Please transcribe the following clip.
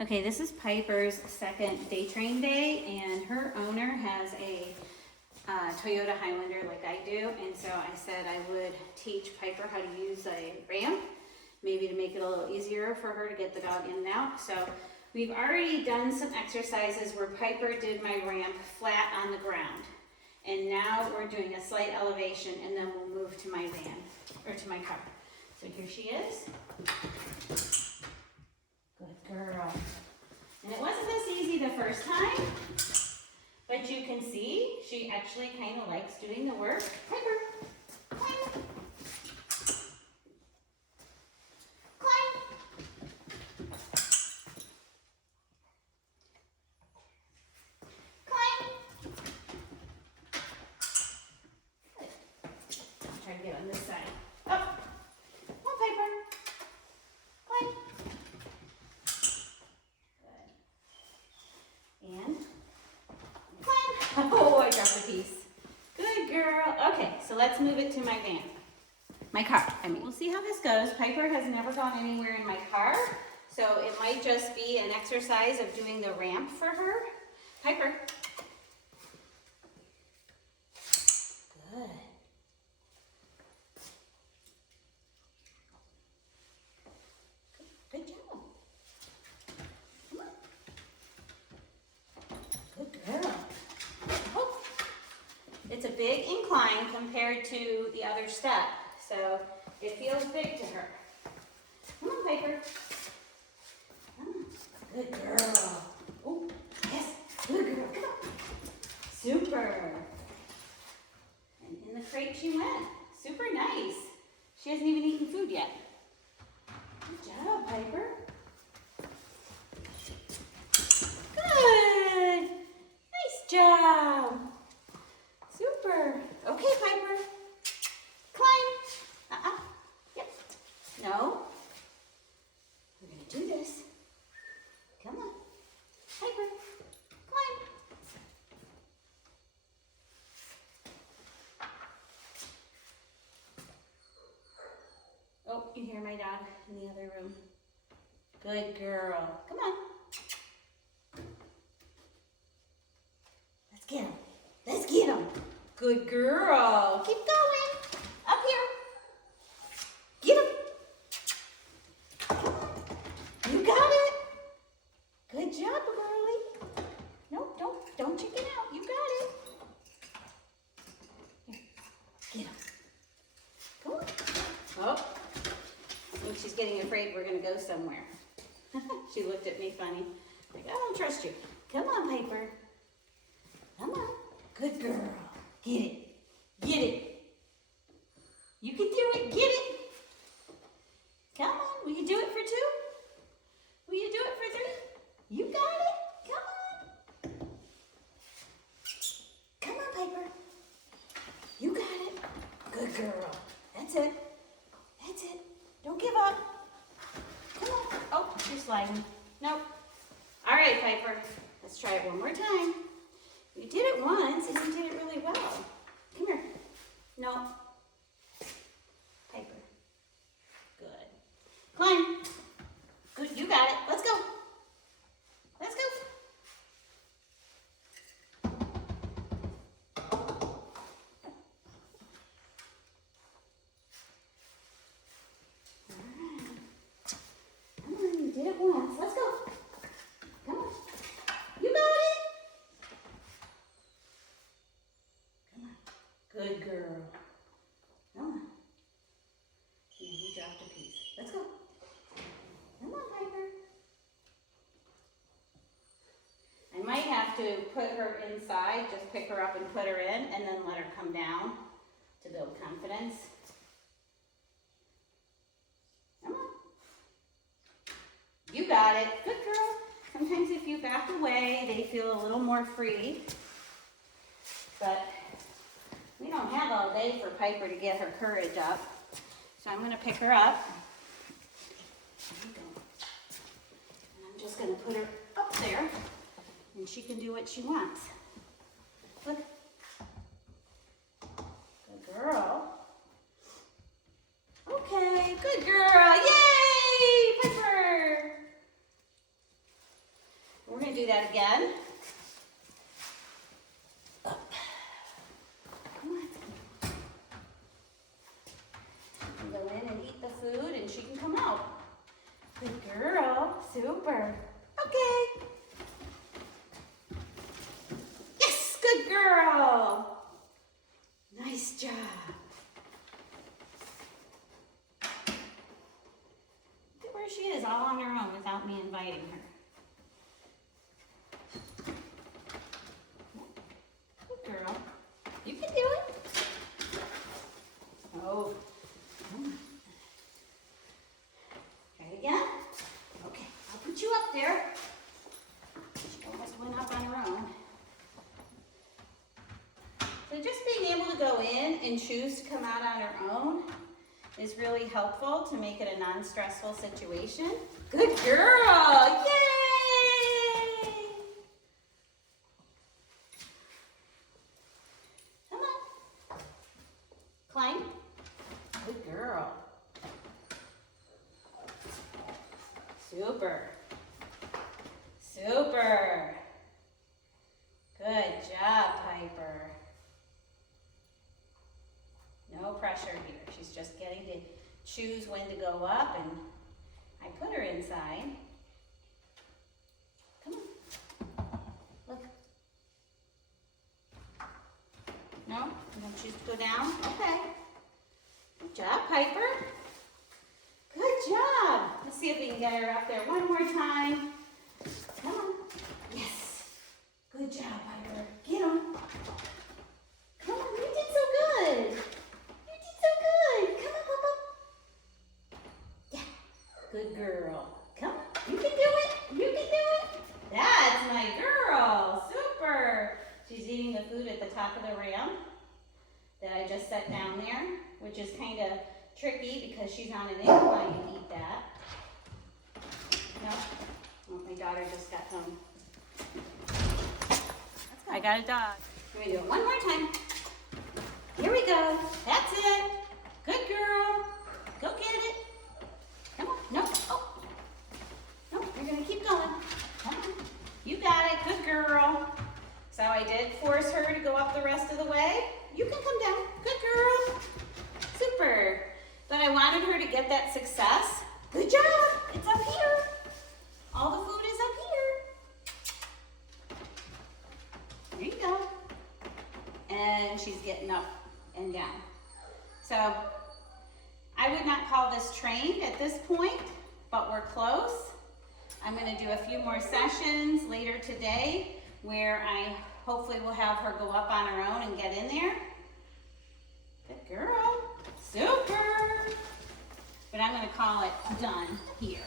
Okay, this is Piper's second day train day, and her owner has a Toyota Highlander like I do, and so I said I would teach Piper how to use a ramp, maybe to make it a little easier for her to get the dog in and out. So we've already done some exercises where Piper did my ramp flat on the ground, and now we're doing a slight elevation, and then we'll move to my van, or to my car. So here she is. Good girl. And it wasn't this easy the first time, but you can see she actually kind of likes doing the work. Piper, climb. Climb. Climb. Good. I'll try to get on this side. Up. Come on, Piper. Climb. And climb. Oh, I dropped a piece. Good girl. Okay, so let's move it to my van. My car, I mean. We'll see how this goes. Piper has never gone anywhere in my car, so it might just be an exercise of doing the ramp for her. Piper. Good. Good job. Come on. Good girl. Oh, it's a big incline compared to the other step, so it feels big to her. Come on, Piper. Good girl. Oh, yes, good girl. Come on. Super. And in the crate she went. Super nice. She hasn't even eaten food yet. Good job, Piper. Good. Nice job. Super. Okay, Piper. Climb. Yep. No. We're going to do this. Come on. Piper. Climb. Oh, you hear my dog in the other room. Good girl. Come on. Let's get him. Let's get him. Good girl. Keep going. Up here. Get him. Come on. You got it. Good job, girlie. No, don't chicken out. You got it. Here. Get him. Come on. Oh. I think she's getting afraid we're going to go somewhere. She looked at me funny. Like, I don't trust you. Come on, Piper. Come on. Good girl. Get it. Get it. You can do it. Get it. Come on. Will you do it for 2? Will you do it for 3? You got it. Come on. Come on, Piper. You got it. Good girl. That's it. That's it. Don't give up. Come on. Oh, you're sliding. Nope. All right, Piper. Let's try it one more time. You did it once and you did it really well. Come here. No. Piper. Good. Climb. Good. You got it. Let's go. Let's go. Did it once. Let's go. Come on. You got it. Come on. Good girl. Come on. Yeah, you dropped a piece. Let's go. Come on, Piper. I might have to put her inside, just pick her up and put her in, and then let her come down to build confidence. You got it. Good girl. Sometimes if you back away, they feel a little more free. But we don't have all day for Piper to get her courage up. So I'm going to pick her up. There you go. And I'm just going to put her up there, and she can do what she wants. Look. Good girl. Okay, good girl. Yay, Piper. We're gonna do that again. Up. Come on. You can go in and eat the food and she can come out. Good girl, super. Okay. Yes, good girl. Nice job. Look at where she is, all on her own without me inviting her. Good girl. You can do it. Oh. Try it again. Okay, I'll put you up there. She almost went up on her own. So just being able to go in and choose to come out on her own is really helpful to make it a non-stressful situation. Good girl! Yay! Come on. Climb. Good girl. Super. Super. Good job, Piper. No pressure here. She's just getting to choose when to go up, and I put her inside. Come on. Look. No? You don't choose to go down? Okay. Good job, Piper. Good job. Let's see if we can get her up there one more time. Come on. Yes. Good job, Piper. Get on. Come on, you did so good. You did so good. Come on, Papa. Yeah. Good girl. Come on. You can do it. You can do it. That's my girl. Super. She's eating the food at the top of the ramp that I just set down there, which is kind of tricky because she's on an incline to eat that. No? Oh, my daughter just got home. I got a dog. Let me do it one more time. Here we go. That's it. Good girl. Go get it. Come on. No. Oh. No, you're going to keep going. Come on. You got it. Good girl. So I did force her to go up the rest of the way. You can come down. Good girl. Super. But I wanted her to get that success. Good job. It's up here. All the food is up here. There you go. And she's getting up and down. So I would not call this trained at this point, but we're close. I'm going to do a few more sessions later today where I hopefully will have her go up on her own and get in there. Good girl. Super. But I'm going to call it done here.